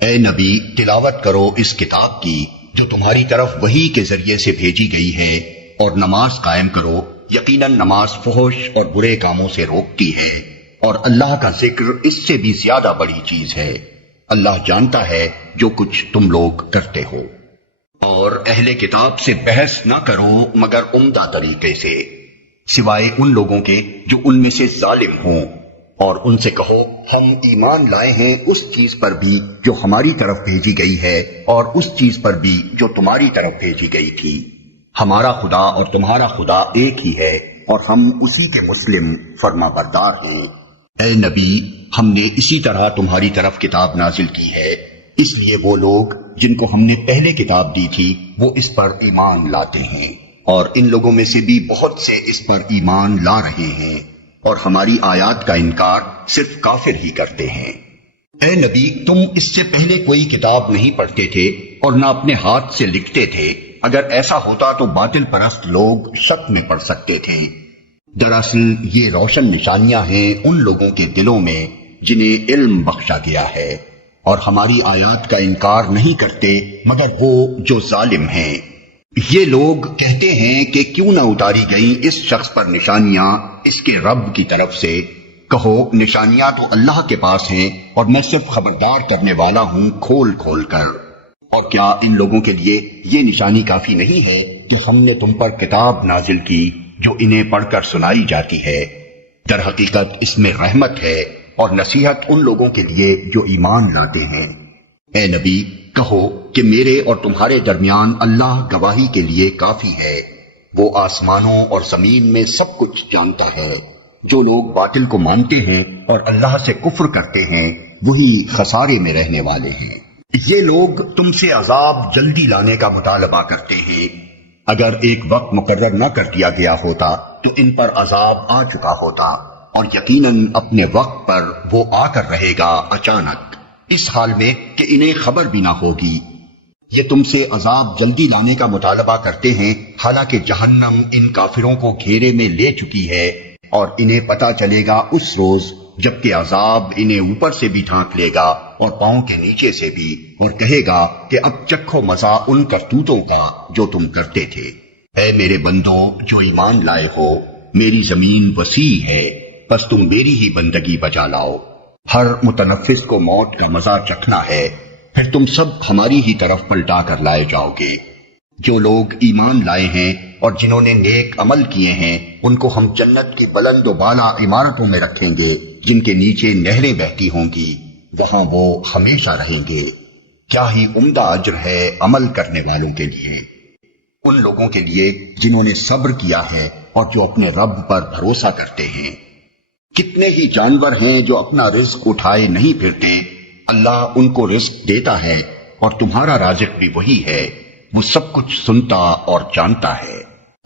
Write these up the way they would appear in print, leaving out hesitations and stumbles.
اے نبی تلاوت کرو اس کتاب کی جو تمہاری طرف وحی کے ذریعے سے بھیجی گئی ہے، اور نماز قائم کرو، یقیناً نماز فحش اور برے کاموں سے روکتی ہے، اور اللہ کا ذکر اس سے بھی زیادہ بڑی چیز ہے۔ اللہ جانتا ہے جو کچھ تم لوگ کرتے ہو۔ اور اہل کتاب سے بحث نہ کرو مگر عمدہ طریقے سے، سوائے ان لوگوں کے جو ان میں سے ظالم ہوں، اور ان سے کہو ہم ایمان لائے ہیں اس چیز پر بھی جو ہماری طرف بھیجی گئی ہے اور اس چیز پر بھی جو تمہاری طرف بھیجی گئی تھی، ہمارا خدا اور تمہارا خدا ایک ہی ہے اور ہم اسی کے مسلم فرما بردار ہیں۔ اے نبی ہم نے اسی طرح تمہاری طرف کتاب نازل کی ہے، اس لیے وہ لوگ جن کو ہم نے پہلے کتاب دی تھی وہ اس پر ایمان لاتے ہیں، اور ان لوگوں میں سے بھی بہت سے اس پر ایمان لا رہے ہیں، اور ہماری آیات کا انکار صرف کافر ہی کرتے ہیں۔ اے نبی تم اس سے پہلے کوئی کتاب نہیں پڑھتے تھے اور نہ اپنے ہاتھ سے لکھتے تھے، اگر ایسا ہوتا تو باطل پرست لوگ شک میں پڑ سکتے تھے۔ دراصل یہ روشن نشانیاں ہیں ان لوگوں کے دلوں میں جنہیں علم بخشا گیا ہے، اور ہماری آیات کا انکار نہیں کرتے مگر وہ جو ظالم ہیں۔ یہ لوگ کہتے ہیں کہ کیوں نہ اتاری گئیں اس شخص پر نشانیاں اس کے رب کی طرف سے، کہو نشانیاں تو اللہ کے پاس ہیں اور میں صرف خبردار کرنے والا ہوں کھول کھول کر۔ اور کیا ان لوگوں کے لیے یہ نشانی کافی نہیں ہے کہ ہم نے تم پر کتاب نازل کی جو انہیں پڑھ کر سنائی جاتی ہے؟ در حقیقت اس میں رحمت ہے اور نصیحت ان لوگوں کے لیے جو ایمان لاتے ہیں۔ اے نبی کہو کہ میرے اور تمہارے درمیان اللہ گواہی کے لیے کافی ہے، وہ آسمانوں اور زمین میں سب کچھ جانتا ہے۔ جو لوگ باطل کو مانتے ہیں اور اللہ سے کفر کرتے ہیں وہی خسارے میں رہنے والے ہیں۔ یہ لوگ تم سے عذاب جلدی لانے کا مطالبہ کرتے ہیں، اگر ایک وقت مقرر نہ کر دیا گیا ہوتا تو ان پر عذاب آ چکا ہوتا، اور یقیناً اپنے وقت پر وہ آ کر رہے گا اچانک، اس حال میں کہ انہیں خبر بھی نہ ہوگی۔ یہ تم سے عذاب جلدی لانے کا مطالبہ کرتے ہیں حالانکہ جہنم ان کافروں کو گھیرے میں لے چکی ہے، اور انہیں پتہ چلے گا اس روز جبکہ عذاب انہیں اوپر سے بھی ڈھانک لے گا اور پاؤں کے نیچے سے بھی، اور کہے گا کہ اب چکھو مزہ ان کرتوتوں کا جو تم کرتے تھے۔ اے میرے بندوں جو ایمان لائے ہو، میری زمین وسیع ہے، بس تم میری ہی بندگی بجا لاؤ۔ ہر متنفس کو موت کا مزہ چکھنا ہے، پھر تم سب ہماری ہی طرف پلٹا کر لائے جاؤ گے۔ جو لوگ ایمان لائے ہیں اور جنہوں نے نیک عمل کیے ہیں ان کو ہم جنت کی بلند و بالا عمارتوں میں رکھیں گے جن کے نیچے نہریں بہتی ہوں گی، وہاں وہ ہمیشہ رہیں گے۔ کیا ہی عمدہ اجر ہے عمل کرنے والوں کے لیے، ان لوگوں کے لیے جنہوں نے صبر کیا ہے اور جو اپنے رب پر بھروسہ کرتے ہیں۔ کتنے ہی جانور ہیں جو اپنا رزق اٹھائے نہیں پھرتے، اللہ ان کو رزق دیتا ہے اور تمہارا رازق بھی وہی ہے، وہ سب کچھ سنتا اور جانتا ہے۔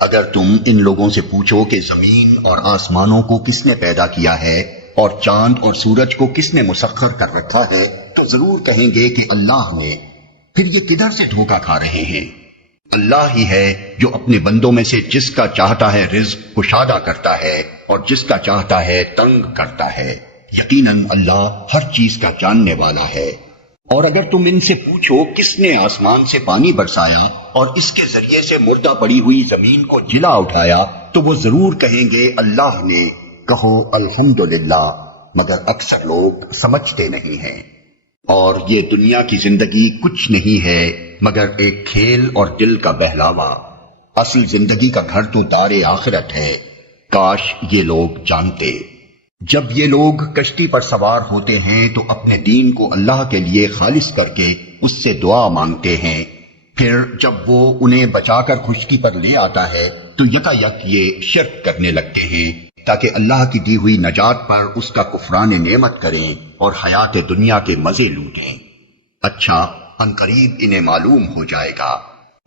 اگر تم ان لوگوں سے پوچھو کہ زمین اور آسمانوں کو کس نے پیدا کیا ہے اور چاند اور سورج کو کس نے مسخر کر رکھا ہے تو ضرور کہیں گے کہ اللہ نے، پھر یہ کدھر سے دھوکہ کھا رہے ہیں؟ اللہ ہی ہے جو اپنے بندوں میں سے جس کا چاہتا ہے رزق کشادہ کرتا ہے اور جس کا چاہتا ہے تنگ کرتا ہے، یقیناً اللہ ہر چیز کا جاننے والا ہے۔ اور اگر تم ان سے پوچھو کس نے آسمان سے پانی برسایا اور اس کے ذریعے سے مردہ پڑی ہوئی زمین کو جلا اٹھایا تو وہ ضرور کہیں گے اللہ نے، کہو الحمدللہ، مگر اکثر لوگ سمجھتے نہیں ہیں۔ اور یہ دنیا کی زندگی کچھ نہیں ہے مگر ایک کھیل اور دل کا بہلاوا، اصل زندگی کا گھر تو دار آخرت ہے، کاش یہ لوگ جانتے۔ جب یہ لوگ کشتی پر سوار ہوتے ہیں تو اپنے دین کو اللہ کے لیے خالص کر کے اس سے دعا مانگتے ہیں، پھر جب وہ انہیں بچا کر خشکی پر لے آتا ہے تو یکایک یہ شرک کرنے لگتے ہیں تاکہ اللہ کی دی ہوئی نجات پر اس کا کفران نعمت کریں اور حیات دنیا کے مزے لوٹیں۔ اچھا عنقریب انہیں معلوم ہو جائے گا۔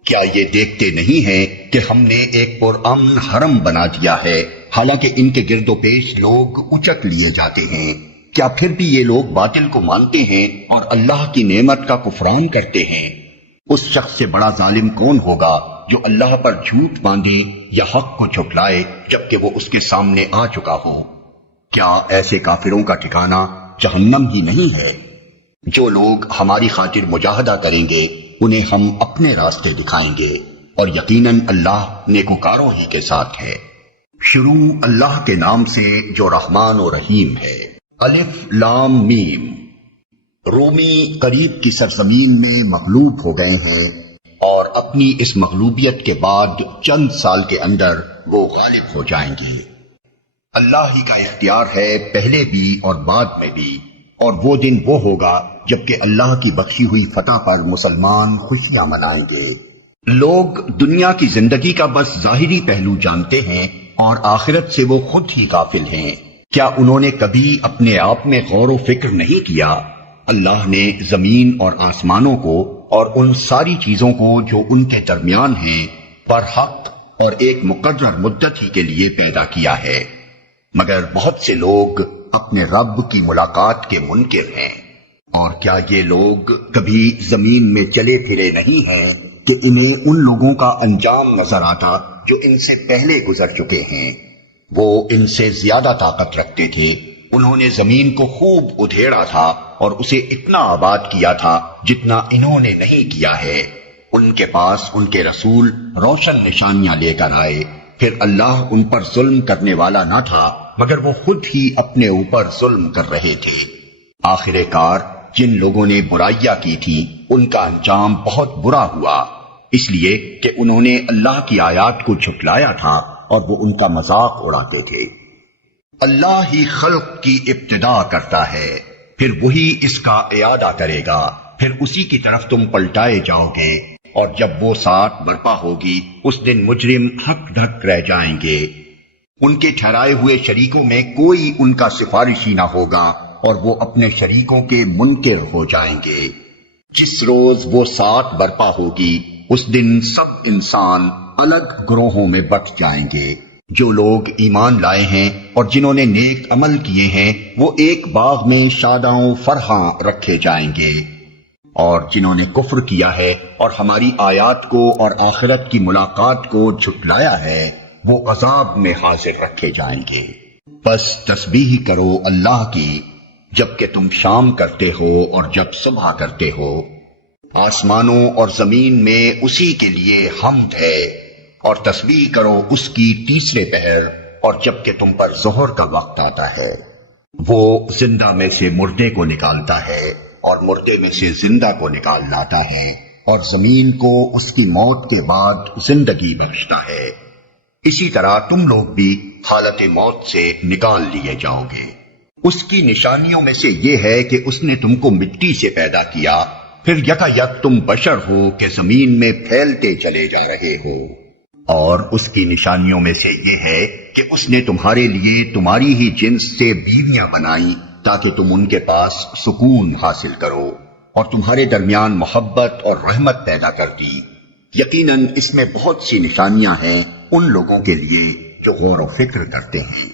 کیا یہ دیکھتے نہیں ہیں کہ ہم نے ایک پرامن حرم بنا دیا ہے حالانکہ ان کے گرد و پیش لوگ اچک لیے جاتے ہیں؟ کیا پھر بھی یہ لوگ باطل کو مانتے ہیں اور اللہ کی نعمت کا کفران کرتے ہیں؟ اس شخص سے بڑا ظالم کون ہوگا جو اللہ پر جھوٹ باندھے یا حق کو جھٹلائے جبکہ وہ اس کے سامنے آ چکا ہو۔ کیا ایسے کافروں کا ٹھکانہ جہنم ہی نہیں ہے؟ جو لوگ ہماری خاطر مجاہدہ کریں گے انہیں ہم اپنے راستے دکھائیں گے، اور یقیناً اللہ نیکوکاروں ہی کے ساتھ ہے۔ شروع اللہ کے نام سے جو رحمان و رحیم ہے۔ الف لام میم۔ رومی قریب کی سرزمین میں مغلوب ہو گئے ہیں، اور اپنی اس مغلوبیت کے بعد چند سال کے اندر وہ غالب ہو جائیں گے۔ اللہ ہی کا اختیار ہے پہلے بھی اور بعد میں بھی، اور وہ دن وہ ہوگا جبکہ اللہ کی بخشی ہوئی فتح پر مسلمان خوشیاں منائیں گے۔ لوگ دنیا کی زندگی کا بس ظاہری پہلو جانتے ہیں اور آخرت سے وہ خود ہی غافل ہیں۔ کیا انہوں نے کبھی اپنے آپ میں غور و فکر نہیں کیا؟ اللہ نے زمین اور آسمانوں کو اور ان ساری چیزوں کو جو ان کے درمیان ہیں پر حق اور ایک مقرر مدت ہی کے لیے پیدا کیا ہے، مگر بہت سے لوگ اپنے رب کی ملاقات کے منکر ہیں۔ اور کیا یہ لوگ کبھی زمین میں چلے پھرے نہیں ہیں کہ انہیں ان لوگوں کا انجام نظر آتا جو ان سے پہلے گزر چکے ہیں؟ وہ ان سے زیادہ طاقت رکھتے تھے، انہوں نے زمین کو خوب ادھیڑا تھا اور اسے اتنا آباد کیا تھا جتنا انہوں نے نہیں کیا ہے۔ ان کے پاس ان کے رسول روشن نشانیاں لے کر آئے، پھر اللہ ان پر ظلم کرنے والا نہ تھا مگر وہ خود ہی اپنے اوپر ظلم کر رہے تھے۔ آخر کار جن لوگوں نے برائیاں کی تھی ان کا انجام بہت برا ہوا، اس لیے کہ انہوں نے اللہ کی آیات کو جھٹلایا تھا اور وہ ان کا مذاق اڑاتے تھے۔ اللہ ہی خلق کی ابتدا کرتا ہے، پھر وہی اس کا اعادہ کرے گا، پھر اسی کی طرف تم پلٹائے جاؤ گے، اور جب وہ ساعت برپا ہوگی اس دن مجرم ہک ڈھک رہ جائیں گے۔ ان کے ٹھہرائے ہوئے شریکوں میں کوئی ان کا سفارشی نہ ہوگا اور وہ اپنے شریکوں کے منکر ہو جائیں گے۔ جس روز وہ ساعت برپا ہوگی اس دن سب انسان الگ گروہوں میں بٹ جائیں گے۔ جو لوگ ایمان لائے ہیں اور جنہوں نے نیک عمل کیے ہیں وہ ایک باغ میں شاداں و فرحاں رکھے جائیں گے، اور جنہوں نے کفر کیا ہے اور ہماری آیات کو اور آخرت کی ملاقات کو جھٹلایا ہے وہ عذاب میں حاضر رکھے جائیں گے۔ بس تسبیح کرو اللہ کی جب کہ تم شام کرتے ہو اور جب صبح کرتے ہو۔ آسمانوں اور زمین میں اسی کے لیے حمد ہے، اور تسبیح کرو اس کی تیسرے پہر اور جب کہ تم پر ظہر کا وقت آتا ہے۔ وہ زندہ میں سے مردے کو نکالتا ہے اور مردے میں سے زندہ کو نکال لاتا ہے، اور زمین کو اس کی موت کے بعد زندگی بخشتا ہے۔ اسی طرح تم لوگ بھی حالت موت سے نکال لیے جاؤ گے۔ اس کی نشانیوں میں سے یہ ہے کہ اس نے تم کو مٹی سے پیدا کیا، پھر یکا یک تم بشر ہو کہ زمین میں پھیلتے چلے جا رہے ہو۔ اور اس کی نشانیوں میں سے یہ ہے کہ اس نے تمہارے لیے تمہاری ہی جنس سے بیویاں بنائی تاکہ تم ان کے پاس سکون حاصل کرو، اور تمہارے درمیان محبت اور رحمت پیدا کر دی۔ یقیناً اس میں بہت سی نشانیاں ہیں ان لوگوں کے لیے جو غور و فکر کرتے ہیں۔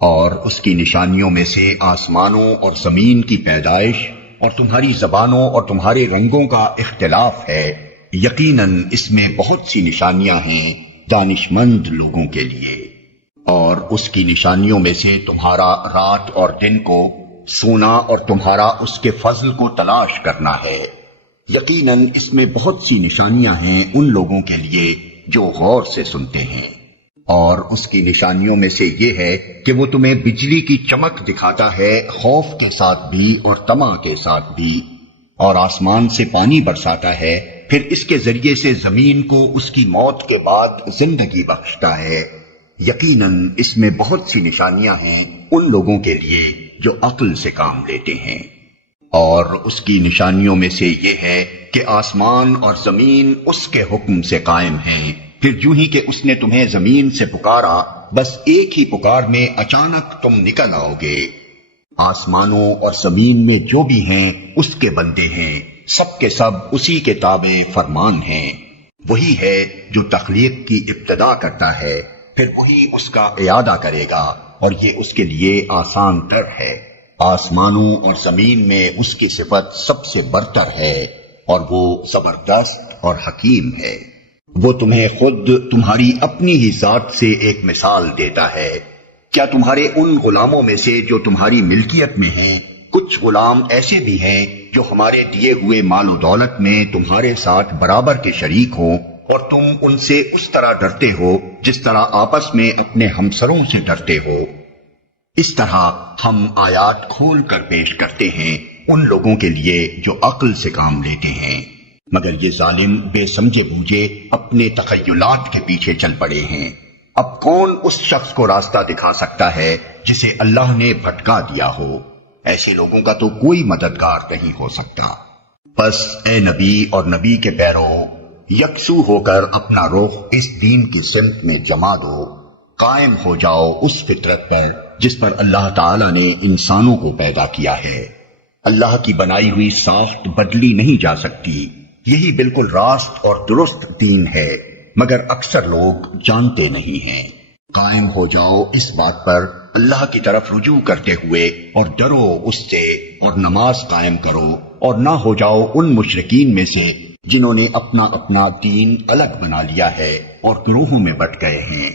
اور اس کی نشانیوں میں سے آسمانوں اور زمین کی پیدائش اور تمہاری زبانوں اور تمہارے رنگوں کا اختلاف ہے۔ یقیناً اس میں بہت سی نشانیاں ہیں دانش مند لوگوں کے لیے۔ اور اس کی نشانیوں میں سے تمہارا رات اور دن کو سونا اور تمہارا اس کے فضل کو تلاش کرنا ہے۔ یقیناً اس میں بہت سی نشانیاں ہیں ان لوگوں کے لیے جو غور سے سنتے ہیں۔ اور اس کی نشانیوں میں سے یہ ہے کہ وہ تمہیں بجلی کی چمک دکھاتا ہے، خوف کے ساتھ بھی اور طمع کے ساتھ بھی، اور آسمان سے پانی برساتا ہے، پھر اس کے ذریعے سے زمین کو اس کی موت کے بعد زندگی بخشتا ہے۔ یقیناً اس میں بہت سی نشانیاں ہیں ان لوگوں کے لیے جو عقل سے کام لیتے ہیں۔ اور اس کی نشانیوں میں سے یہ ہے کہ آسمان اور زمین اس کے حکم سے قائم ہیں، پھر جو ہی کہ اس نے تمہیں زمین سے پکارا بس ایک ہی پکار میں اچانک تم نکل آؤ گے۔ آسمانوں اور زمین میں جو بھی ہیں اس کے بندے ہیں، سب کے سب اسی کے تابع فرمان ہیں۔ وہی ہے جو تخلیق کی ابتدا کرتا ہے، پھر وہی اس کا اعادہ کرے گا، اور یہ اس کے لیے آسان تر ہے۔ آسمانوں اور زمین میں اس کی صفت سب سے برتر ہے، اور وہ زبردست اور حکیم ہے۔ وہ تمہیں خود تمہاری اپنی ہی ذات سے ایک مثال دیتا ہے۔ کیا تمہارے ان غلاموں میں سے جو تمہاری ملکیت میں ہیں کچھ غلام ایسے بھی ہیں جو ہمارے دیے ہوئے مال و دولت میں تمہارے ساتھ برابر کے شریک ہوں، اور تم ان سے اس طرح ڈرتے ہو جس طرح آپس میں اپنے ہمسروں سے ڈرتے ہو۔ اس طرح ہم آیات کھول کر پیش کرتے ہیں ان لوگوں کے لیے جو عقل سے کام لیتے ہیں، مگر یہ ظالم بے سمجھے بوجھے اپنے تخیلات کے پیچھے چل پڑے ہیں۔ اب کون اس شخص کو راستہ دکھا سکتا ہے جسے اللہ نے بھٹکا دیا ہو؟ ایسے لوگوں کا تو کوئی مددگار نہیں ہو سکتا۔ پس اے نبی اور نبی کے پیرو، یکسو ہو کر اپنا رخ اس دین کی سمت میں جما دو، قائم ہو جاؤ اس فطرت پر جس پر اللہ تعالی نے انسانوں کو پیدا کیا ہے۔ اللہ کی بنائی ہوئی ساخت بدلی نہیں جا سکتی، یہی بالکل راست اور درست دین ہے، مگر اکثر لوگ جانتے نہیں ہیں۔ قائم ہو جاؤ اس بات پر اللہ کی طرف رجوع کرتے ہوئے، اور ڈرو اس سے، اور نماز قائم کرو، اور نہ ہو جاؤ ان مشرکین میں سے جنہوں نے اپنا اپنا دین الگ بنا لیا ہے اور گروہوں میں بٹ گئے ہیں۔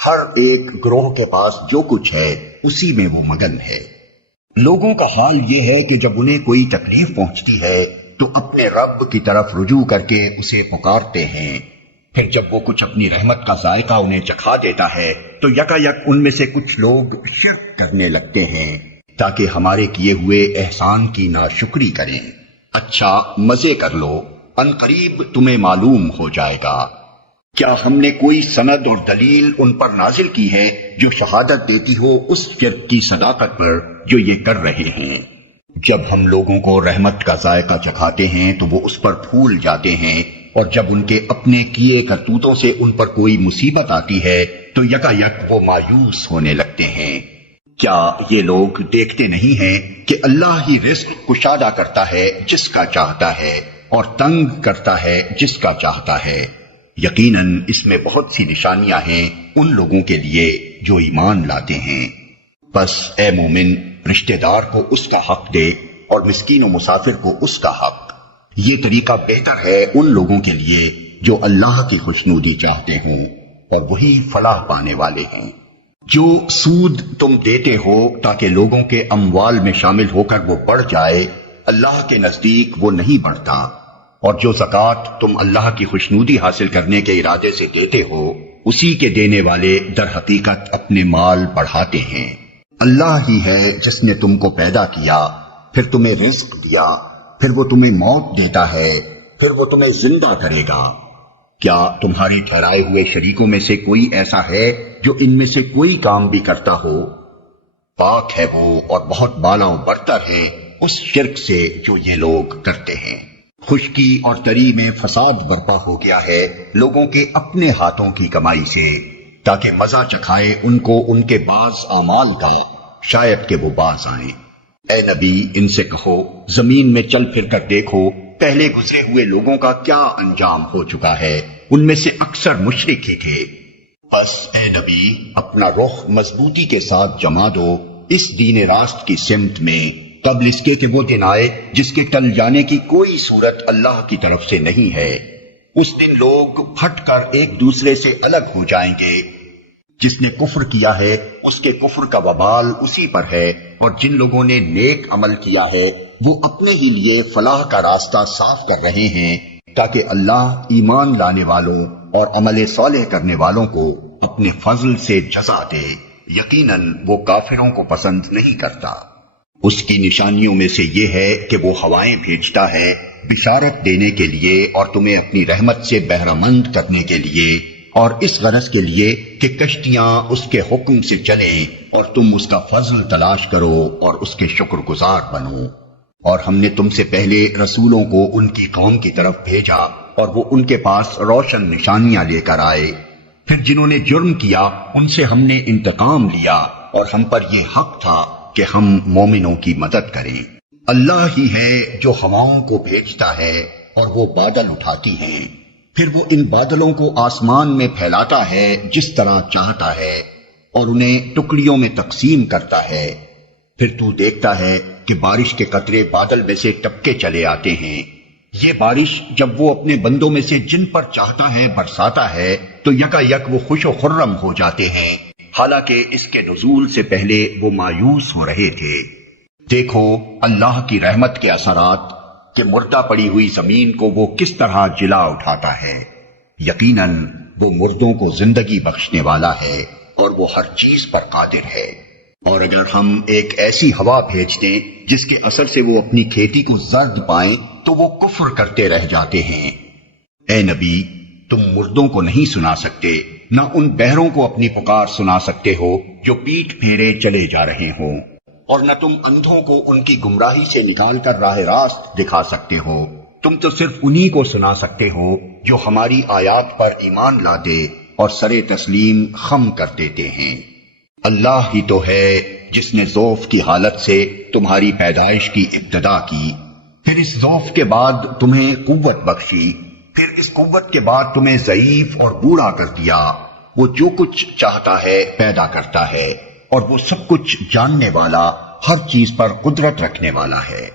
ہر ایک گروہ کے پاس جو کچھ ہے اسی میں وہ مگن ہے۔ لوگوں کا حال یہ ہے کہ جب انہیں کوئی تکلیف پہنچتی ہے تو اپنے رب کی طرف رجوع کر کے اسے پکارتے ہیں، پھر جب وہ کچھ اپنی رحمت کا ذائقہ انہیں چکھا دیتا ہے تو یکا یک ان میں سے کچھ لوگ شرک کرنے لگتے ہیں تاکہ ہمارے کیے ہوئے احسان کی ناشکری کریں۔ اچھا مزے کر لو، ان قریب تمہیں معلوم ہو جائے گا۔ کیا ہم نے کوئی سند اور دلیل ان پر نازل کی ہے جو شہادت دیتی ہو اس شرک کی صداقت پر جو یہ کر رہے ہیں؟ جب ہم لوگوں کو رحمت کا ذائقہ چکھاتے ہیں تو وہ اس پر پھول جاتے ہیں، اور جب ان کے اپنے کیے کرتوتوں سے ان پر کوئی مصیبت آتی ہے تو یکا یک وہ مایوس ہونے لگتے ہیں۔ کیا یہ لوگ دیکھتے نہیں ہیں کہ اللہ ہی رزق کشادہ کرتا ہے جس کا چاہتا ہے اور تنگ کرتا ہے جس کا چاہتا ہے؟ یقیناً اس میں بہت سی نشانیاں ہیں ان لوگوں کے لیے جو ایمان لاتے ہیں۔ بس اے مومن، رشتہ دار کو اس کا حق دے اور مسکین و مسافر کو اس کا حق۔ یہ طریقہ بہتر ہے ان لوگوں کے لیے جو اللہ کی خوشنودی چاہتے ہوں، اور وہی فلاح پانے والے ہیں۔ جو سود تم دیتے ہو تاکہ لوگوں کے اموال میں شامل ہو کر وہ بڑھ جائے، اللہ کے نزدیک وہ نہیں بڑھتا، اور جو زکوٰۃ تم اللہ کی خوشنودی حاصل کرنے کے ارادے سے دیتے ہو، اسی کے دینے والے در حقیقت اپنے مال بڑھاتے ہیں۔ اللہ ہی ہے جس نے تم کو پیدا کیا، پھر تمہیں رزق دیا، پھر وہ تمہیں موت دیتا ہے، پھر وہ تمہیں زندہ کرے گا۔ کیا تمہارے ٹھہرائے ہوئے شریکوں میں سے کوئی ایسا ہے جو ان میں سے کوئی کام بھی کرتا ہو؟ پاک ہے وہ اور بہت بالا و برتر ہے اس شرک سے جو یہ لوگ کرتے ہیں۔ خشکی اور تری میں فساد برپا ہو گیا ہے لوگوں کے اپنے ہاتھوں کی کمائی سے، تاکہ مزہ چکھائے ان کو ان کے بعض اعمال کا، شاید کہ وہ باز آئیں۔ اے نبی، ان سے کہو زمین میں چل پھر کر دیکھو پہلے گزرے ہوئے لوگوں کا کیا انجام ہو چکا ہے، ان میں سے اکثر مشرک ہی تھے۔ پس اے نبی، اپنا رخ مضبوطی کے ساتھ جما دو اس دین راست کی سمت میں، قبل اس کے کہ وہ دن آئے جس کے ٹل جانے کی کوئی صورت اللہ کی طرف سے نہیں ہے۔ اس دن لوگ پھٹ کر ایک دوسرے سے الگ ہو جائیں گے۔ جس نے کفر کیا ہے اس کے کفر کا وبال اسی پر ہے، اور جن لوگوں نے نیک عمل کیا ہے وہ اپنے ہی لیے فلاح کا راستہ صاف کر رہے ہیں، تاکہ اللہ ایمان لانے والوں اور عمل صالح کرنے والوں کو اپنے فضل سے جزا دے۔ یقیناً وہ کافروں کو پسند نہیں کرتا۔ اس کی نشانیوں میں سے یہ ہے کہ وہ ہوائیں بھیجتا ہے بشارت دینے کے لیے اور تمہیں اپنی رحمت سے بہرہ مند کرنے کے لیے، اور اس غرض کے لیے کہ کشتیاں اس کے حکم سے چلیں اور تم اس کا فضل تلاش کرو اور اس کے شکر گزار بنو۔ اور ہم نے تم سے پہلے رسولوں کو ان کی قوم کی طرف بھیجا اور وہ ان کے پاس روشن نشانیاں لے کر آئے، پھر جنہوں نے جرم کیا ان سے ہم نے انتقام لیا، اور ہم پر یہ حق تھا کہ ہم مومنوں کی مدد کریں۔ اللہ ہی ہے جو ہواؤں کو بھیجتا ہے اور وہ بادل اٹھاتی ہیں، پھر وہ ان بادلوں کو آسمان میں پھیلاتا ہے جس طرح چاہتا ہے، اور انہیں ٹکڑیوں میں تقسیم کرتا ہے۔ پھر تو دیکھتا ہے کہ بارش کے قطرے بادل میں سے ٹپکے چلے آتے ہیں۔ یہ بارش جب وہ اپنے بندوں میں سے جن پر چاہتا ہے برساتا ہے تو یکا یک وہ خوش و خرم ہو جاتے ہیں، حالانکہ اس کے نزول سے پہلے وہ مایوس ہو رہے تھے۔ دیکھو اللہ کی رحمت کے اثرات کہ مردہ پڑی ہوئی زمین کو وہ کس طرح جلا اٹھاتا ہے۔ یقیناً وہ مردوں کو زندگی بخشنے والا ہے اور وہ ہر چیز پر قادر ہے۔ اور اگر ہم ایک ایسی ہوا بھیج دیں جس کے اثر سے وہ اپنی کھیتی کو زرد پائیں تو وہ کفر کرتے رہ جاتے ہیں۔ اے نبی، تم مردوں کو نہیں سنا سکتے، نہ ان بہروں کو اپنی پکار سنا سکتے ہو جو پیٹ پھیرے چلے جا رہے ہوں، اور نہ تم اندھوں کو ان کی گمراہی سے نکال کر راہ راست دکھا سکتے ہو۔ تم تو صرف انہی کو سنا سکتے ہو جو ہماری آیات پر ایمان لاتے اور سر تسلیم خم کر دیتے ہیں۔ اللہ ہی تو ہے جس نے ضعف کی حالت سے تمہاری پیدائش کی ابتدا کی، پھر اس ضعف کے بعد تمہیں قوت بخشی، پھر اس قوت کے بعد تمہیں ضعیف اور بوڑھا کر دیا۔ وہ جو کچھ چاہتا ہے پیدا کرتا ہے، اور وہ سب کچھ جاننے والا، ہر چیز پر قدرت رکھنے والا ہے۔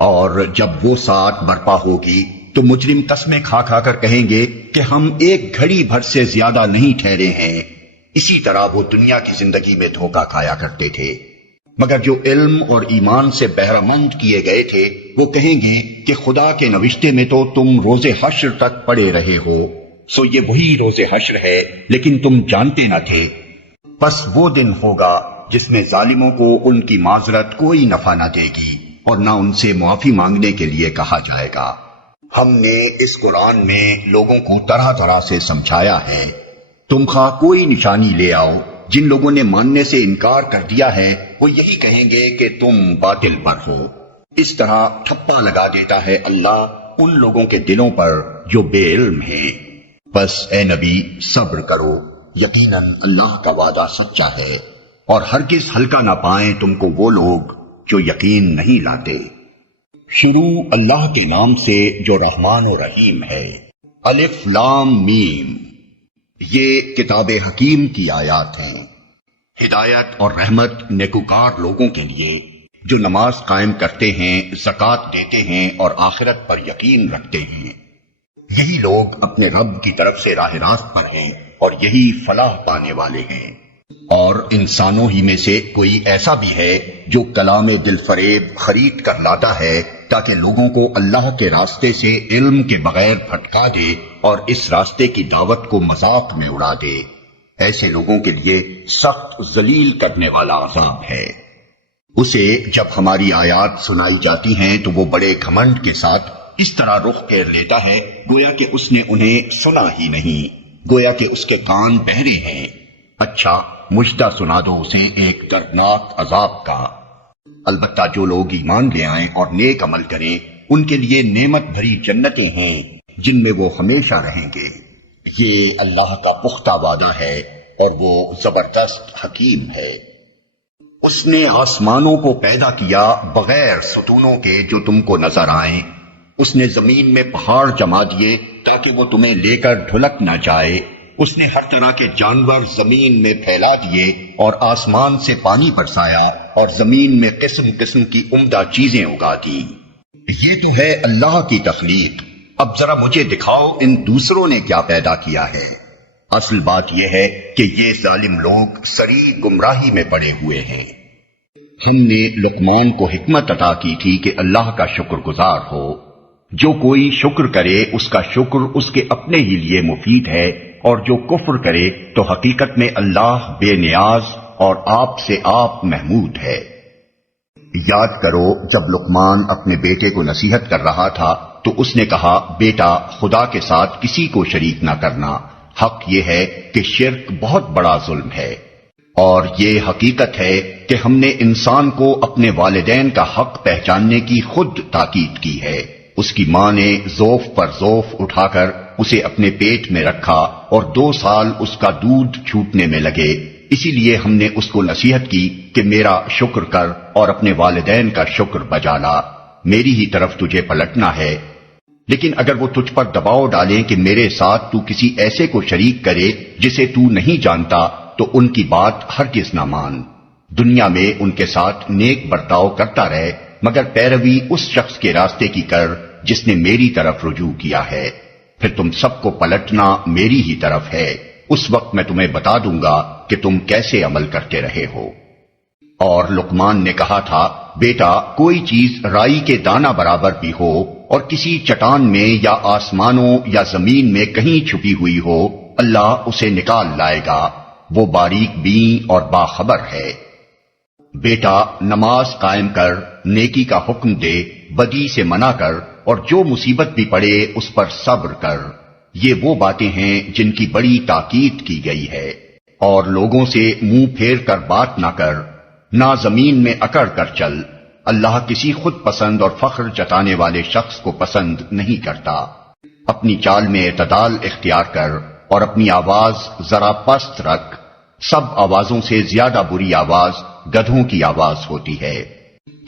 اور جب وہ ساعت برپا ہوگی تو مجرم قسمیں کھا کھا کر کہیں گے کہ ہم ایک گھڑی بھر سے زیادہ نہیں ٹھہرے ہیں۔ اسی طرح وہ دنیا کی زندگی میں دھوکہ کھایا کرتے تھے، مگر جو علم اور ایمان سے بہرہ مند کیے گئے تھے وہ کہیں گے کہ خدا کے نوشتے میں تو تم روز حشر تک پڑے رہے ہو، سو یہ وہی روز حشر ہے لیکن تم جانتے نہ تھے۔ پس وہ دن ہوگا جس میں ظالموں کو ان کی معذرت کوئی نفع نہ دے گی اور نہ ان سے معافی مانگنے کے لیے کہا جائے گا۔ ہم نے اس قرآن میں لوگوں کو طرح طرح سے سمجھایا ہے۔ تم خواہ کوئی نشانی لے آؤ، جن لوگوں نے ماننے سے انکار کر دیا ہے وہ یہی کہیں گے کہ تم باطل پر ہو۔ اس طرح ٹھپا لگا دیتا ہے اللہ ان لوگوں کے دلوں پر جو بے علم ہیں۔ بس اے نبی صبر کرو، یقیناً اللہ کا وعدہ سچا ہے، اور ہرگز ہلکا نہ پائیں تم کو وہ لوگ جو یقین نہیں لاتے۔ شروع اللہ کے نام سے جو رحمان و رحیم ہے۔ الف لام میم، یہ کتاب حکیم کی آیات ہیں۔ ہدایت اور رحمت نیکوکار لوگوں کے لیے جو نماز قائم کرتے ہیں، زکوٰۃ دیتے ہیں اور آخرت پر یقین رکھتے ہیں۔ یہی لوگ اپنے رب کی طرف سے راہ راست پر ہیں اور یہی فلاح پانے والے ہیں۔ اور انسانوں ہی میں سے کوئی ایسا بھی ہے جو کلام دل فریب خرید کر لاتا ہے تاکہ لوگوں کو اللہ کے راستے سے علم کے بغیر بھٹکا دے اور اس راستے کی دعوت کو مذاق میں اڑا دے۔ ایسے لوگوں کے لیے سخت ذلیل کرنے والا عذاب ہے۔ اسے جب ہماری آیات سنائی جاتی ہیں تو وہ بڑے گھمنڈ کے ساتھ اس طرح رخ پھیر لیتا ہے گویا کہ اس نے انہیں سنا ہی نہیں، گویا کہ اس کے کان بہرے ہیں۔ اچھا مجدہ سنا دو اسے ایک دردناک عذاب کا۔ البتہ جو لوگ ایمان لے آئیں اور نیک عمل کریں ان کے لیے نعمت بھری جنتیں ہیں جن میں وہ ہمیشہ رہیں گے۔ یہ اللہ کا پختہ وعدہ ہے اور وہ زبردست حکیم ہے۔ اس نے آسمانوں کو پیدا کیا بغیر ستونوں کے جو تم کو نظر آئیں۔ اس نے زمین میں پہاڑ جما دیے تاکہ وہ تمہیں لے کر ڈھلک نہ جائے۔ اس نے ہر طرح کے جانور زمین میں پھیلا دیے اور آسمان سے پانی برسایا اور زمین میں قسم قسم کی عمدہ چیزیں اگا دی۔ یہ تو ہے اللہ کی تخلیق۔ اب ذرا مجھے دکھاؤ ان دوسروں نے کیا پیدا کیا ہے۔ اصل بات یہ ہے کہ یہ ظالم لوگ سری گمراہی میں پڑے ہوئے ہیں۔ ہم نے لقمان کو حکمت عطا کی تھی کہ اللہ کا شکر گزار ہو۔ جو کوئی شکر کرے اس کا شکر اس کے اپنے ہی لیے مفید ہے، اور جو کفر کرے تو حقیقت میں اللہ بے نیاز اور آپ سے آپ محمود ہے۔ یاد کرو جب لقمان اپنے بیٹے کو نصیحت کر رہا تھا تو اس نے کہا، بیٹا خدا کے ساتھ کسی کو شریک نہ کرنا۔ حق یہ ہے کہ شرک بہت بڑا ظلم ہے، اور یہ حقیقت ہے کہ ہم نے انسان کو اپنے والدین کا حق پہچاننے کی خود تاکید کی ہے۔ اس کی ماں نے ضعف پر ضعف اٹھا کر اسے اپنے پیٹ میں رکھا اور 2 سال اس کا دودھ چھوٹنے میں لگے، اسی لیے ہم نے اس کو نصیحت کی کہ میرا شکر کر اور اپنے والدین کا شکر بجا لا، میری ہی طرف تجھے پلٹنا ہے۔ لیکن اگر وہ تجھ پر دباؤ ڈالیں کہ میرے ساتھ تو کسی ایسے کو شریک کرے جسے تو نہیں جانتا تو ان کی بات ہرگز نہ مان۔ دنیا میں ان کے ساتھ نیک برتاؤ کرتا رہے، مگر پیروی اس شخص کے راستے کی کر جس نے میری طرف رجوع کیا ہے، پھر تم سب کو پلٹنا میری ہی طرف ہے۔ اس وقت میں تمہیں بتا دوں گا کہ تم کیسے عمل کرتے رہے ہو۔ اور لقمان نے کہا تھا، بیٹا کوئی چیز رائی کے دانہ برابر بھی ہو اور کسی چٹان میں یا آسمانوں یا زمین میں کہیں چھپی ہوئی ہو، اللہ اسے نکال لائے گا، وہ باریک بین اور باخبر ہے۔ بیٹا نماز قائم کر، نیکی کا حکم دے، بدی سے منع کر، اور جو مصیبت بھی پڑے اس پر صبر کر۔ یہ وہ باتیں ہیں جن کی بڑی تاکید کی گئی ہے۔ اور لوگوں سے منہ پھیر کر بات نہ کر، نہ زمین میں اکڑ کر چل، اللہ کسی خود پسند اور فخر جتانے والے شخص کو پسند نہیں کرتا۔ اپنی چال میں اعتدال اختیار کر اور اپنی آواز ذرا پست رکھ، سب آوازوں سے زیادہ بری آواز گدھوں کی آواز ہوتی ہے۔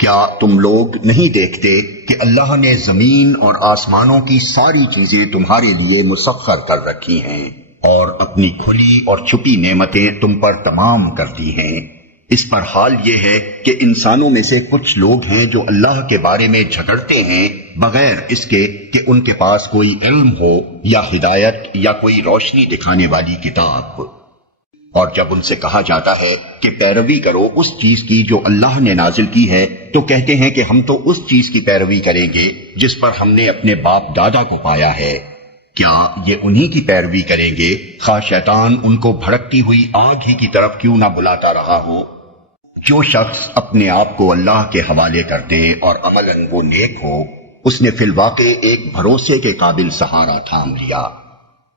کیا تم لوگ نہیں دیکھتے کہ اللہ نے زمین اور آسمانوں کی ساری چیزیں تمہارے لیے مسخر کر رکھی ہیں اور اپنی کھلی اور چھپی نعمتیں تم پر تمام کر دی ہیں؟ اس پر حال یہ ہے کہ انسانوں میں سے کچھ لوگ ہیں جو اللہ کے بارے میں جھگڑتے ہیں بغیر اس کے کہ ان کے پاس کوئی علم ہو یا ہدایت یا کوئی روشنی دکھانے والی کتاب۔ اور جب ان سے کہا جاتا ہے کہ پیروی کرو اس چیز کی جو اللہ نے نازل کی ہے، تو کہتے ہیں کہ ہم تو اس چیز کی پیروی کریں گے جس پر ہم نے اپنے باپ دادا کو پایا ہے۔ کیا یہ انہی کی پیروی کریں گے، خواہ شیطان ان کو بھڑکتی ہوئی آگ ہی کی طرف کیوں نہ بلاتا رہا ہو؟ جو شخص اپنے آپ کو اللہ کے حوالے کر دے اور عملاً وہ نیک ہو، اس نے فی الواقع ایک بھروسے کے قابل سہارا تھام لیا،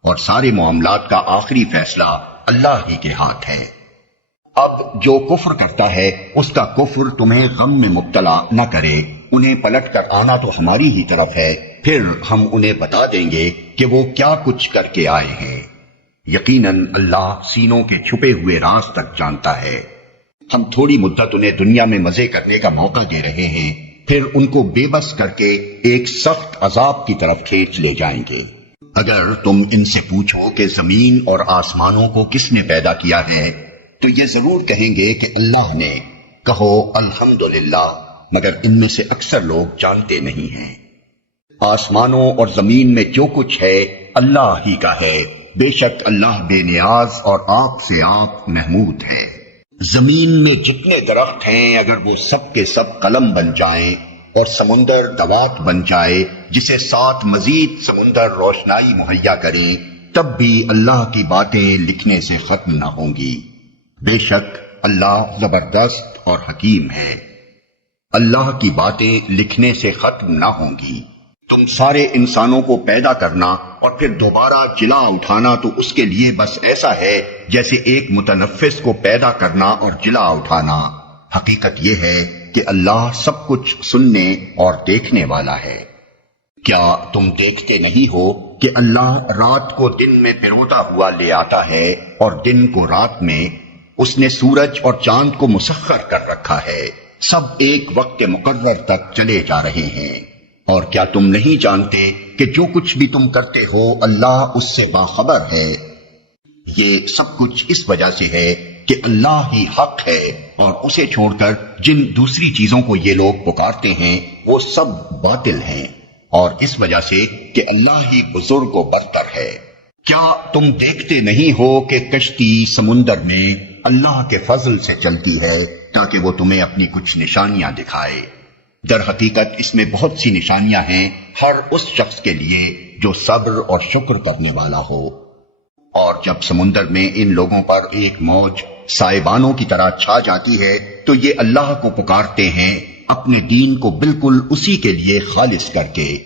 اور سارے معاملات کا آخری فیصلہ اللہ ہی کے ہاتھ ہے۔ اب جو کفر کرتا ہے اس کا کفر تمہیں غم میں مبتلا نہ کرے، انہیں پلٹ کر آنا تو ہماری ہی طرف ہے، پھر ہم انہیں بتا دیں گے کہ وہ کیا کچھ کر کے آئے ہیں۔ یقیناً اللہ سینوں کے چھپے ہوئے راز تک جانتا ہے۔ ہم تھوڑی مدت انہیں دنیا میں مزے کرنے کا موقع دے رہے ہیں، پھر ان کو بے بس کر کے ایک سخت عذاب کی طرف کھینچ لے جائیں گے۔ اگر تم ان سے پوچھو کہ زمین اور آسمانوں کو کس نے پیدا کیا ہے، تو یہ ضرور کہیں گے کہ اللہ نے۔ کہو الحمدللہ، مگر ان میں سے اکثر لوگ جانتے نہیں ہیں۔ آسمانوں اور زمین میں جو کچھ ہے اللہ ہی کا ہے، بے شک اللہ بے نیاز اور آپ سے آپ محمود ہے۔ زمین میں جتنے درخت ہیں اگر وہ سب کے سب قلم بن جائیں اور سمندر دوات بن جائے جسے ساتھ مزید سمندر روشنائی مہیا کریں، تب بھی اللہ کی باتیں لکھنے سے ختم نہ ہوں گی۔ بے شک اللہ زبردست اور حکیم ہے۔ اللہ کی باتیں لکھنے سے ختم نہ ہوں گی۔ تم سارے انسانوں کو پیدا کرنا اور پھر دوبارہ جلا اٹھانا تو اس کے لیے بس ایسا ہے جیسے ایک متنفس کو پیدا کرنا اور جلا اٹھانا۔ حقیقت یہ ہے کہ اللہ سب کچھ سننے اور دیکھنے والا ہے۔ کیا تم دیکھتے نہیں ہو کہ اللہ رات کو دن میں پروتا ہوا لے آتا ہے اور دن کو رات میں؟ اس نے سورج اور چاند کو مسخر کر رکھا ہے، سب ایک وقت مقرر تک چلے جا رہے ہیں۔ اور کیا تم نہیں جانتے کہ جو کچھ بھی تم کرتے ہو اللہ اس سے باخبر ہے؟ یہ سب کچھ اس وجہ سے ہے کہ اللہ ہی حق ہے، اور اسے چھوڑ کر جن دوسری چیزوں کو یہ لوگ پکارتے ہیں وہ سب باطل ہیں، اور اس وجہ سے کہ اللہ ہی بزرگ و برتر ہے۔ کیا تم دیکھتے نہیں ہو کہ کشتی سمندر میں اللہ کے فضل سے چلتی ہے تاکہ وہ تمہیں اپنی کچھ نشانیاں دکھائے؟ در حقیقت اس میں بہت سی نشانیاں ہیں ہر اس شخص کے لیے جو صبر اور شکر کرنے والا ہو۔ اور جب سمندر میں ان لوگوں پر ایک موج سائبانوں کی طرح چھا جاتی ہے تو یہ اللہ کو پکارتے ہیں اپنے دین کو بالکل اسی کے لیے خالص کر کے۔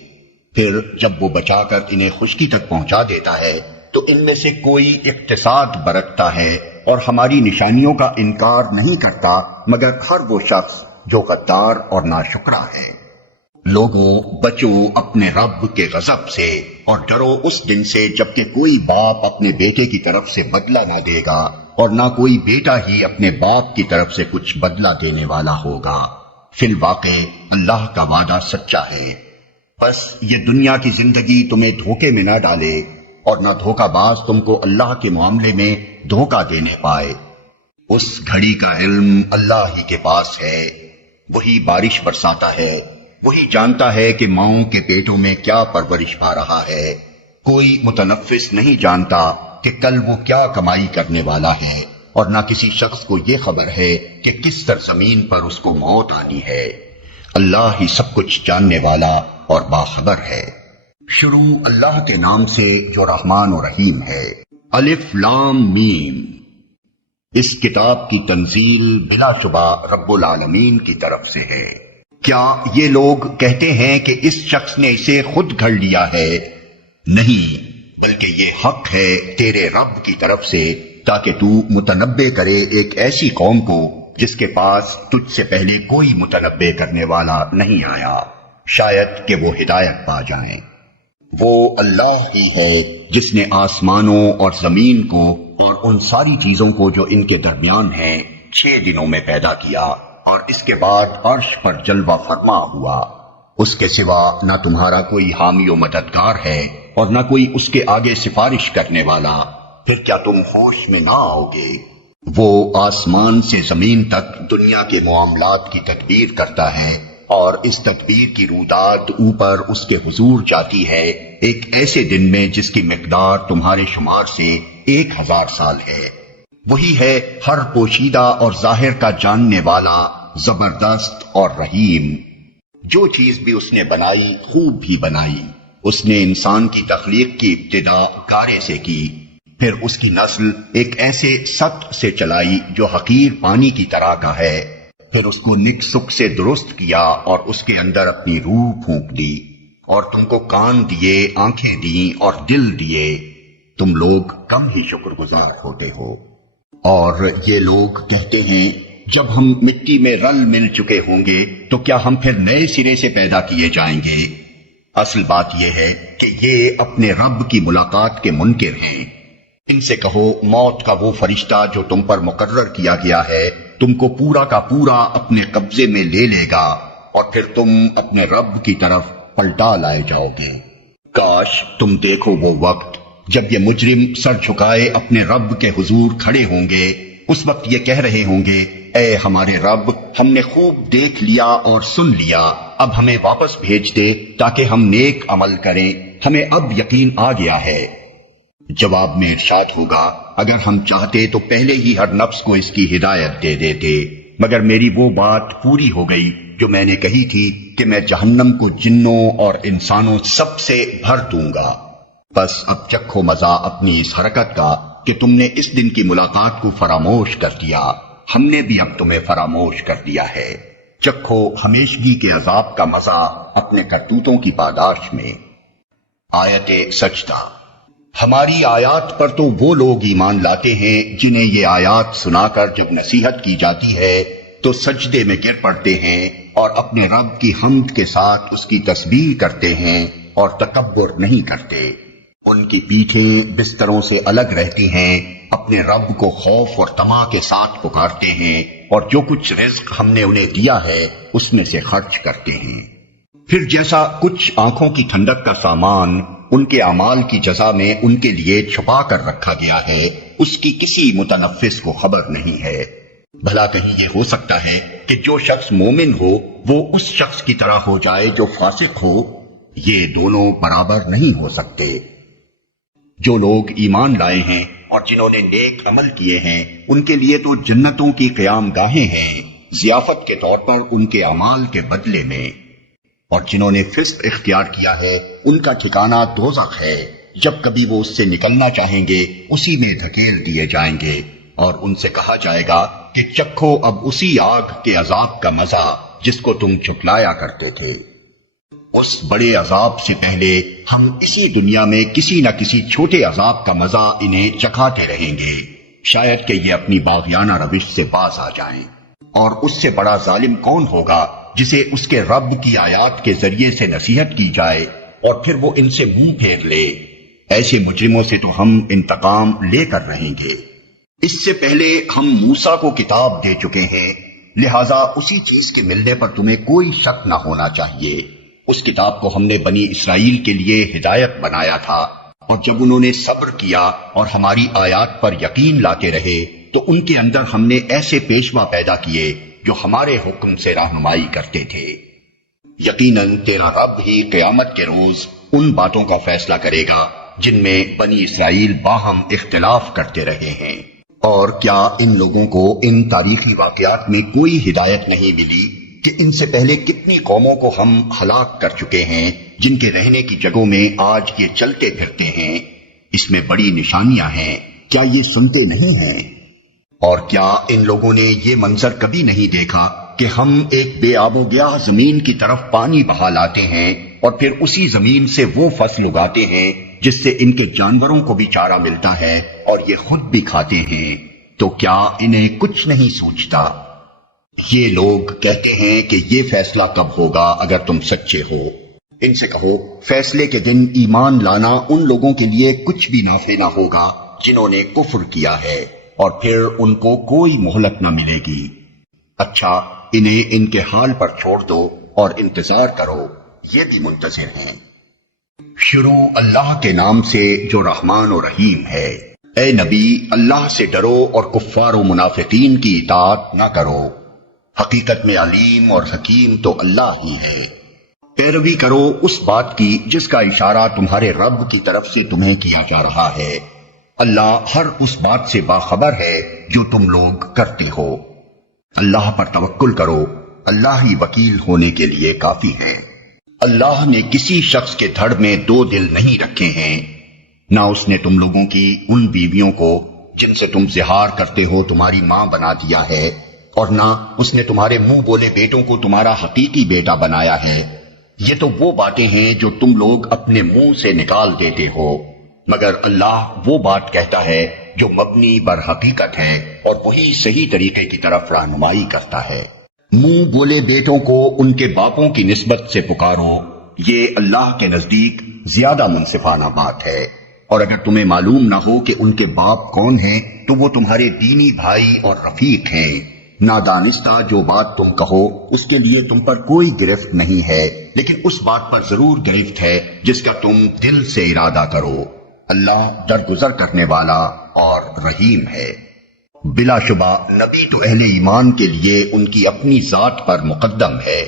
پھر جب وہ بچا کر انہیں خشکی تک پہنچا دیتا ہے تو ان میں سے کوئی اقتصاد برتتا ہے اور ہماری نشانیوں کا انکار نہیں کرتا مگر ہر وہ شخص جو غدار اور ناشکرا ہے۔ لوگوں بچو اپنے رب کے غضب سے اور ڈرو اس دن سے جبکہ کوئی باپ اپنے بیٹے کی طرف سے بدلہ نہ دے گا اور نہ کوئی بیٹا ہی اپنے باپ کی طرف سے کچھ بدلہ دینے والا ہوگا۔ فی الواقع اللہ کا وعدہ سچا ہے۔ بس یہ دنیا کی زندگی تمہیں دھوکے میں نہ ڈالے اور نہ دھوکہ باز تم کو اللہ کے معاملے میں دھوکہ دینے پائے۔ اس گھڑی کا علم اللہ ہی کے پاس ہے، وہی بارش برساتا ہے، وہی جانتا ہے کہ ماؤں کے پیٹوں میں کیا پرورش پا رہا ہے۔ کوئی متنفس نہیں جانتا کہ کل وہ کیا کمائی کرنے والا ہے، اور نہ کسی شخص کو یہ خبر ہے کہ کس سرزمین پر اس کو موت آنی ہے۔ اللہ ہی سب کچھ جاننے والا اور باخبر ہے۔ شروع اللہ کے نام سے جو رحمان و رحیم ہے۔ الف لام میم۔ اس کتاب کی تنزیل بلا شبہ رب العالمین کی طرف سے ہے۔ کیا یہ لوگ کہتے ہیں کہ اس شخص نے اسے خود گھڑ لیا ہے؟ نہیں، بلکہ یہ حق ہے تیرے رب کی طرف سے، تاکہ تو متنبع کرے ایک ایسی قوم کو جس کے پاس تجھ سے پہلے کوئی متنبع کرنے والا نہیں آیا، شاید کہ وہ ہدایت پا جائیں۔ وہ اللہ ہی ہے جس نے آسمانوں اور زمین کو اور ان ساری چیزوں کو جو ان کے درمیان ہیں 6 دنوں میں پیدا کیا، اور اس کے بعد عرش پر جلوہ فرما ہوا۔ اس کے سوا نہ تمہارا کوئی حامی و مددگار ہے اور نہ کوئی اس کے آگے سفارش کرنے والا، پھر کیا تم ہوش میں نہ آؤ گے؟ وہ آسمان سے زمین تک دنیا کے معاملات کی تدبیر کرتا ہے، اور اس تدبیر کی روداد اوپر اس کے حضور جاتی ہے ایک ایسے دن میں جس کی مقدار تمہارے شمار سے 1000 سال ہے۔ وہی ہے ہر پوشیدہ اور ظاہر کا جاننے والا، زبردست اور رحیم۔ جو چیز بھی اس نے بنائی خوب ہی بنائی۔ اس نے انسان کی تخلیق کی ابتدا گارے سے کی، پھر اس کی نسل ایک ایسے سطح سے چلائی جو حقیر پانی کی طرح کا ہے، پھر اس کو نک سک سے درست کیا اور اس کے اندر اپنی روح پھونک دی، اور تم کو کان دیے، آنکھیں دیں اور دل دیے۔ تم لوگ کم ہی شکر گزار ہوتے ہو۔ اور یہ لوگ کہتے ہیں جب ہم مٹی میں رل مل چکے ہوں گے تو کیا ہم پھر نئے سرے سے پیدا کیے جائیں گے؟ اصل بات یہ ہے کہ یہ اپنے رب کی ملاقات کے منکر ہیں۔ ان سے کہو موت کا وہ فرشتہ جو تم پر مقرر کیا گیا ہے تم کو پورا کا پورا اپنے قبضے میں لے لے گا، اور پھر تم اپنے رب کی طرف پلٹا لائے جاؤ گے۔ کاش تم دیکھو وہ وقت جب یہ مجرم سر جھکائے اپنے رب کے حضور کھڑے ہوں گے۔ اس وقت یہ کہہ رہے ہوں گے، اے ہمارے رب، ہم نے خوب دیکھ لیا اور سن لیا، اب ہمیں واپس بھیج دے تاکہ ہم نیک عمل کریں، ہمیں اب یقین آ گیا ہے۔ جواب میں ارشاد ہوگا، اگر ہم چاہتے تو پہلے ہی ہر نفس کو اس کی ہدایت دے دیتے، مگر میری وہ بات پوری ہو گئی جو میں نے کہی تھی کہ میں جہنم کو جنوں اور انسانوں سب سے بھر دوں گا۔ بس اب چکھو مزہ اپنی اس حرکت کا کہ تم نے اس دن کی ملاقات کو فراموش کر دیا، ہم نے بھی اب تمہیں فراموش کر دیا ہے۔ چکھو ہمیشگی کے عذاب کا مزہ اپنے کرتوتوں کی پاداش میں۔ آیت سجدہ۔ ہماری آیات پر تو وہ لوگ ایمان لاتے ہیں جنہیں یہ آیات سنا کر جب نصیحت کی جاتی ہے تو سجدے میں گر پڑتے ہیں اور اپنے رب کی حمد کے ساتھ اس کی تسبیح کرتے ہیں اور تکبر نہیں کرتے۔ ان کی پیٹھیں بستروں سے الگ رہتی ہیں، اپنے رب کو خوف اور طمع کے ساتھ پکارتے ہیں، اور جو کچھ رزق ہم نے انہیں دیا ہے اس میں سے خرچ کرتے ہیں۔ پھر جیسا کچھ آنکھوں کی ٹھنڈک کا سامان ان کے اعمال کی جزا میں ان کے لیے چھپا کر رکھا گیا ہے، اس کی کسی متنفس کو خبر نہیں ہے۔ بھلا کہیں یہ ہو سکتا ہے کہ جو شخص مومن ہو وہ اس شخص کی طرح ہو جائے جو فاسق ہو؟ یہ دونوں برابر نہیں ہو سکتے۔ جو لوگ ایمان لائے ہیں اور جنہوں نے نیک عمل کیے ہیں ان کے لیے تو جنتوں کی قیام گاہیں ہیں، ضیافت کے طور پر ان کے اعمال کے بدلے میں، اور جنہوں نے فسق اختیار کیا ہے ان کا ٹھکانہ دوزخ ہے، جب کبھی وہ اس سے نکلنا چاہیں گے اسی میں دھکیل دیے جائیں گے، اور ان سے کہا جائے گا کہ چکھو اب اسی آگ کے عذاب کا مزہ جس کو تم جھٹلایا کرتے تھے۔ اس بڑے عذاب سے پہلے ہم اسی دنیا میں کسی نہ کسی چھوٹے عذاب کا مزہ انہیں چکھاتے رہیں گے، شاید کہ یہ اپنی باغیانہ روش سے باز آ جائیں۔ اور اس سے بڑا ظالم کون ہوگا جسے اس کے رب کی آیات کے ذریعے سے نصیحت کی جائے اور پھر وہ ان سے منہ پھیر لے۔ ایسے مجرموں سے تو ہم انتقام لے کر رہیں گے۔ اس سے پہلے ہم موسیٰ کو کتاب دے چکے ہیں، لہٰذا اسی چیز کے ملنے پر تمہیں کوئی شک نہ ہونا چاہیے۔ اس کتاب کو ہم نے بنی اسرائیل کے لیے ہدایت بنایا تھا، اور جب انہوں نے صبر کیا اور ہماری آیات پر یقین لاتے رہے تو ان کے اندر ہم نے ایسے پیشوا پیدا کیے جو ہمارے حکم سے رہنمائی کرتے تھے۔ یقیناً تیرا رب ہی قیامت کے روز ان باتوں کا فیصلہ کرے گا جن میں بنی اسرائیل باہم اختلاف کرتے رہے ہیں۔ اور کیا ان لوگوں کو ان تاریخی واقعات میں کوئی ہدایت نہیں ملی کہ ان سے پہلے کتنی قوموں کو ہم ہلاک کر چکے ہیں جن کے رہنے کی جگہوں میں آج یہ چلتے پھرتے ہیں؟ اس میں بڑی نشانیاں ہیں، کیا یہ سنتے نہیں ہیں؟ اور کیا ان لوگوں نے یہ منظر کبھی نہیں دیکھا کہ ہم ایک بے آب و گیاہ زمین کی طرف پانی بہا لاتے ہیں اور پھر اسی زمین سے وہ فصل اگاتے ہیں جس سے ان کے جانوروں کو بھی چارہ ملتا ہے اور یہ خود بھی کھاتے ہیں، تو کیا انہیں کچھ نہیں سوچتا؟ یہ لوگ کہتے ہیں کہ یہ فیصلہ کب ہوگا اگر تم سچے ہو؟ ان سے کہو فیصلے کے دن ایمان لانا ان لوگوں کے لیے کچھ بھی نافع نہ ہوگا جنہوں نے کفر کیا ہے، اور پھر ان کو کوئی مہلت نہ ملے گی۔ اچھا انہیں ان کے حال پر چھوڑ دو اور انتظار کرو، یہ بھی منتظر ہیں۔ شروع اللہ کے نام سے جو رحمان و رحیم ہے۔ اے نبی اللہ سے ڈرو اور کفار و منافقین کی اطاعت نہ کرو، حقیقت میں علیم اور حکیم تو اللہ ہی ہے۔ پیروی کرو اس بات کی جس کا اشارہ تمہارے رب کی طرف سے تمہیں کیا جا رہا ہے، اللہ ہر اس بات سے باخبر ہے جو تم لوگ کرتے ہو۔ اللہ پر توکل کرو، اللہ ہی وکیل ہونے کے لیے کافی ہے۔ اللہ نے کسی شخص کے دھڑ میں دو دل نہیں رکھے ہیں، نہ اس نے تم لوگوں کی ان بیویوں کو جن سے تم زہار کرتے ہو تمہاری ماں بنا دیا ہے، اور نہ اس نے تمہارے منہ بولے بیٹوں کو تمہارا حقیقی بیٹا بنایا ہے۔ یہ تو وہ باتیں ہیں جو تم لوگ اپنے منہ سے نکال دیتے ہو، مگر اللہ وہ بات کہتا ہے جو مبنی بر حقیقت ہے اور وہی صحیح طریقے کی طرف رہنمائی کرتا ہے۔ منہ بولے بیٹوں کو ان کے باپوں کی نسبت سے پکارو، یہ اللہ کے نزدیک زیادہ منصفانہ بات ہے، اور اگر تمہیں معلوم نہ ہو کہ ان کے باپ کون ہیں تو وہ تمہارے دینی بھائی اور رفیق ہیں۔ نادانستہ جو بات تم کہو اس کے لیے تم پر کوئی گرفت نہیں ہے، لیکن اس بات پر ضرور گرفت ہے جس کا تم دل سے ارادہ کرو۔ اللہ درگزر کرنے والا اور رحیم ہے۔ بلا شبہ نبی تو اہل ایمان کے لیے ان کی اپنی ذات پر مقدم ہے،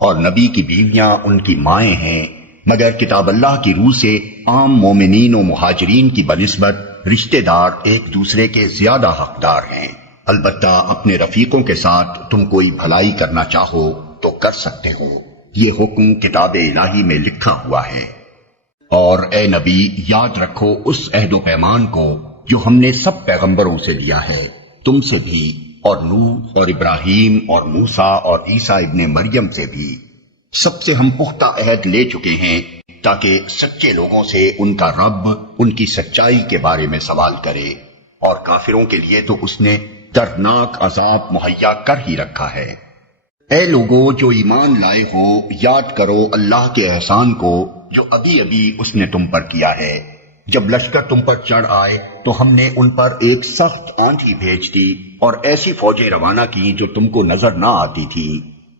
اور نبی کی بیویاں ان کی مائیں ہیں، مگر کتاب اللہ کی روح سے عام مومنین و مہاجرین کی بنسبت رشتہ دار ایک دوسرے کے زیادہ حقدار ہیں۔ البتہ اپنے رفیقوں کے ساتھ تم کوئی بھلائی کرنا چاہو تو کر سکتے ہو، یہ حکم کتاب الہی میں لکھا ہوا ہے۔ اور اے نبی یاد رکھو اس عہد و پیمان کو جو ہم نے سب پیغمبروں سے لیا ہے، تم سے بھی، اور نوح اور ابراہیم اور موسیٰ اور عیسیٰ ابن مریم سے بھی، سب سے ہم پختہ عہد لے چکے ہیں تاکہ سچے لوگوں سے ان کا رب ان کی سچائی کے بارے میں سوال کرے، اور کافروں کے لیے تو اس نے دردناک عذاب مہیا کر ہی رکھا ہے۔ اے لوگو جو ایمان لائے ہو، یاد کرو اللہ کے احسان کو جو ابھی ابھی اس نے تم پر کیا ہے۔ جب لشکر تم پر چڑھ آئے تو ہم نے ان پر ایک سخت آندھی بھیج دی اور ایسی فوجیں روانہ کی جو تم کو نظر نہ آتی تھی۔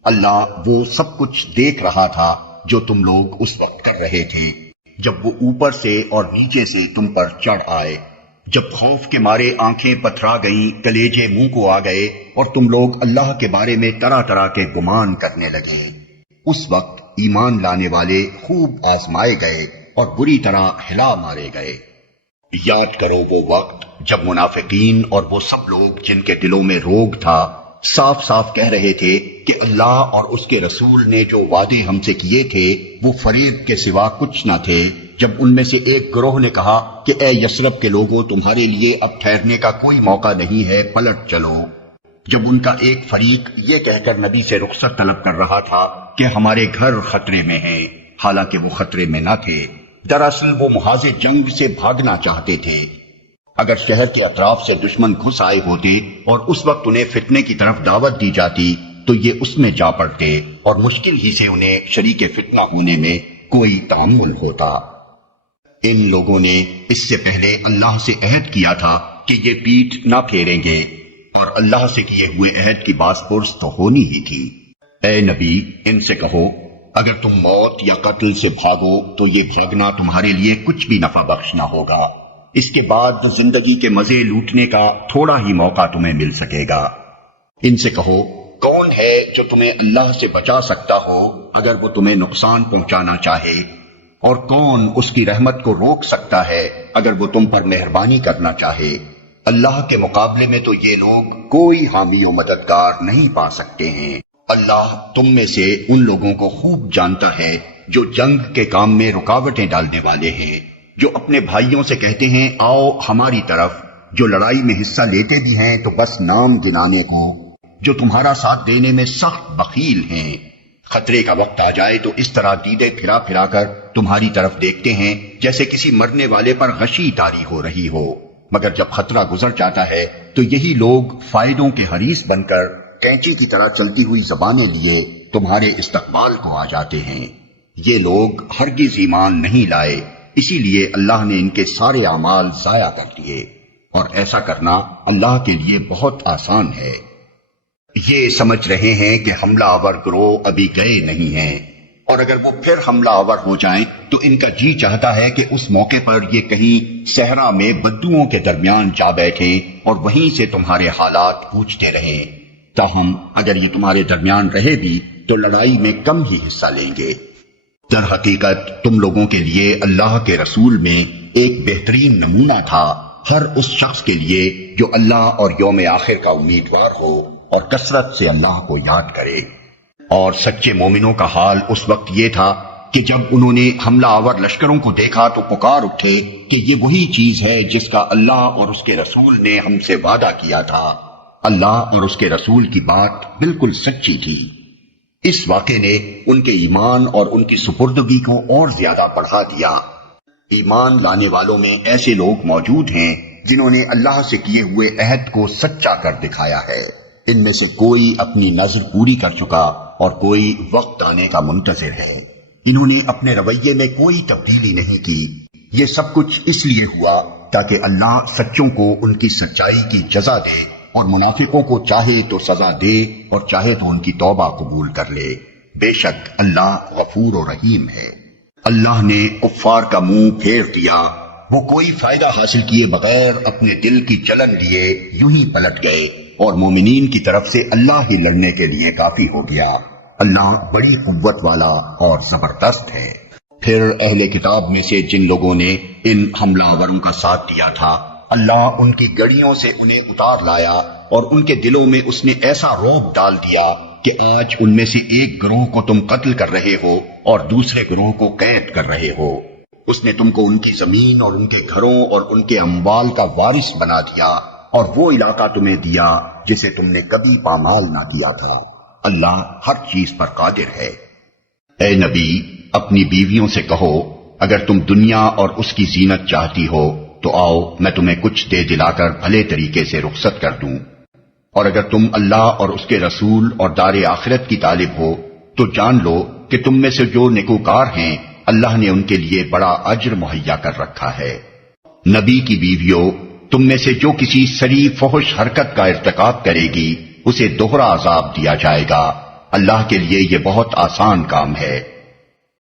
اللہ وہ سب کچھ دیکھ رہا تھا جو تم لوگ اس وقت کر رہے تھے جب وہ اوپر سے اور نیچے سے تم پر چڑھ آئے، جب خوف کے مارے آنکھیں پتھرا گئیں، کلیجے منہ کو آ گئے، اور تم لوگ اللہ کے بارے میں طرح طرح کے گمان کرنے لگے۔ اس وقت ایمان لانے والے خوب آزمائے گئے اور بری طرح ہلا مارے گئے۔ یاد کرو وہ وقت جب منافقین اور وہ سب لوگ جن کے دلوں میں روگ تھا صاف صاف کہہ رہے تھے کہ اللہ اور اس کے رسول نے جو وعدے ہم سے کیے تھے وہ فریب کے سوا کچھ نہ تھے۔ جب ان میں سے ایک گروہ نے کہا کہ اے یثرب کے لوگوں تمہارے لیے اب ٹھہرنے کا کوئی موقع نہیں ہے، پلٹ چلو۔ جب ان کا ایک فریق یہ کہہ کر نبی سے رخصت طلب کر رہا تھا کہ ہمارے گھر خطرے میں ہیں، حالانکہ وہ خطرے میں نہ تھے، دراصل وہ محاذ جنگ سے بھاگنا چاہتے تھے۔ اگر شہر کے اطراف سے دشمن گھس آئے ہوتے اور اس وقت انہیں فتنے کی طرف دعوت دی جاتی تو یہ اس میں جا پڑتے، اور مشکل ہی سے انہیں شریک فتنہ ہونے میں کوئی تعامل ہوتا۔ ان لوگوں نے اس سے پہلے اللہ سے عہد کیا تھا کہ یہ پیٹھ نہ پھیریں گے، اور اللہ سے کیے ہوئے عہد کی باز پرس تو ہونی ہی تھی۔ اے نبی ان سے کہو اگر تم موت یا قتل سے بھاگو تو یہ بھاگنا تمہارے لیے کچھ بھی نفع بخش نہ ہوگا، اس کے بعد زندگی کے مزے لوٹنے کا تھوڑا ہی موقع تمہیں مل سکے گا۔ ان سے کہو کون ہے جو تمہیں اللہ سے بچا سکتا ہو اگر وہ تمہیں نقصان پہنچانا چاہے، اور کون اس کی رحمت کو روک سکتا ہے اگر وہ تم پر مہربانی کرنا چاہے۔ اللہ کے مقابلے میں تو یہ لوگ کوئی حامی و مددگار نہیں پا سکتے ہیں۔ اللہ تم میں سے ان لوگوں کو خوب جانتا ہے جو جنگ کے کام میں رکاوٹیں ڈالنے والے ہیں، جو اپنے بھائیوں سے کہتے ہیں آؤ ہماری طرف، جو لڑائی میں حصہ لیتے بھی ہیں تو بس نام گنانے کو، جو تمہارا ساتھ دینے میں سخت بخیل ہیں۔ خطرے کا وقت آ جائے تو اس طرح دیدے پھرا پھرا کر تمہاری طرف دیکھتے ہیں جیسے کسی مرنے والے پر غشی طاری ہو رہی ہو، مگر جب خطرہ گزر جاتا ہے تو یہی لوگ فائدوں کے حریص بن کر کینچی کی طرح چلتی ہوئی زبانیں لیے تمہارے استقبال کو آ جاتے ہیں۔ یہ لوگ ہرگز ایمان نہیں لائے، اسی لیے اللہ نے ان کے سارے اعمال ضائع کر دیے، اور ایسا کرنا اللہ کے لیے بہت آسان ہے۔ یہ سمجھ رہے ہیں کہ حملہ آور گروہ ابھی گئے نہیں ہیں، اور اگر وہ پھر حملہ آور ہو جائیں تو ان کا جی چاہتا ہے کہ اس موقع پر یہ کہیں صحرا میں بدوؤں کے درمیان جا بیٹھیں اور وہیں سے تمہارے حالات پوچھتے رہیں۔ تاہم اگر یہ تمہارے درمیان رہے بھی تو لڑائی میں کم ہی حصہ لیں گے۔ در حقیقت تم لوگوں کے لیے اللہ کے رسول میں ایک بہترین نمونہ تھا، ہر اس شخص کے لیے جو اللہ اور یوم آخر کا امیدوار ہو اور کثرت سے اللہ کو یاد کرے۔ اور سچے مومنوں کا حال اس وقت یہ تھا کہ جب انہوں نے حملہ آور لشکروں کو دیکھا تو پکار اٹھے کہ یہ وہی چیز ہے جس کا اللہ اور اس کے رسول نے ہم سے وعدہ کیا تھا۔ اللہ اور اس کے رسول کی بات بالکل سچی تھی۔ اس واقعے نے ان کے ایمان اور ان کی سپردگی کو اور زیادہ بڑھا دیا۔ ایمان لانے والوں میں ایسے لوگ موجود ہیں جنہوں نے اللہ سے کیے ہوئے عہد کو سچا کر دکھایا ہے۔ ان میں سے کوئی اپنی نظر پوری کر چکا اور کوئی وقت آنے کا منتظر ہے۔ انہوں نے اپنے رویے میں کوئی تبدیلی نہیں کی۔ یہ سب کچھ اس لیے ہوا تاکہ اللہ سچوں کو ان کی سچائی کی جزا دے، اور منافقوں کو چاہے تو سزا دے اور چاہے تو ان کی توبہ قبول کر لے۔ بے شک اللہ غفور و رحیم ہے۔ اللہ نے کفار کا منہ پھیر دیا، وہ کوئی فائدہ حاصل کیے بغیر اپنے دل کی جلن لیے یوں ہی پلٹ گئے، اور مومنین کی طرف سے اللہ ہی لڑنے کے لیے کافی ہو گیا۔ اللہ بڑی قوت والا اور زبردست ہے۔ پھر اہل کتاب میں سے جن لوگوں نے ان حملہ آوروں کا ساتھ دیا تھا، اللہ ان کی گڑیوں سے انہیں اتار لایا اور ان کے دلوں میں اس نے ایسا رعب ڈال دیا کہ آج ان میں سے ایک گروہ کو تم قتل کر رہے ہو اور دوسرے گروہ کو قید کر رہے ہو۔ اس نے تم کو ان کی زمین اور ان کے گھروں اور ان کے اموال کا وارث بنا دیا، اور وہ علاقہ تمہیں دیا جسے تم نے کبھی پامال نہ کیا تھا۔ اللہ ہر چیز پر قادر ہے۔ اے نبی، اپنی بیویوں سے کہو اگر تم دنیا اور اس کی زینت چاہتی ہو تو آؤ میں تمہیں کچھ دے دلا کر بھلے طریقے سے رخصت کر دوں، اور اگر تم اللہ اور اس کے رسول اور دار آخرت کی طالب ہو تو جان لو کہ تم میں سے جو نیکوکار ہیں اللہ نے ان کے لیے بڑا اجر مہیا کر رکھا ہے۔ نبی کی بیویوں، تم میں سے جو کسی سری فحش حرکت کا ارتکاب کرے گی اسے دوہرا عذاب دیا جائے گا۔ اللہ کے لیے یہ بہت آسان کام ہے۔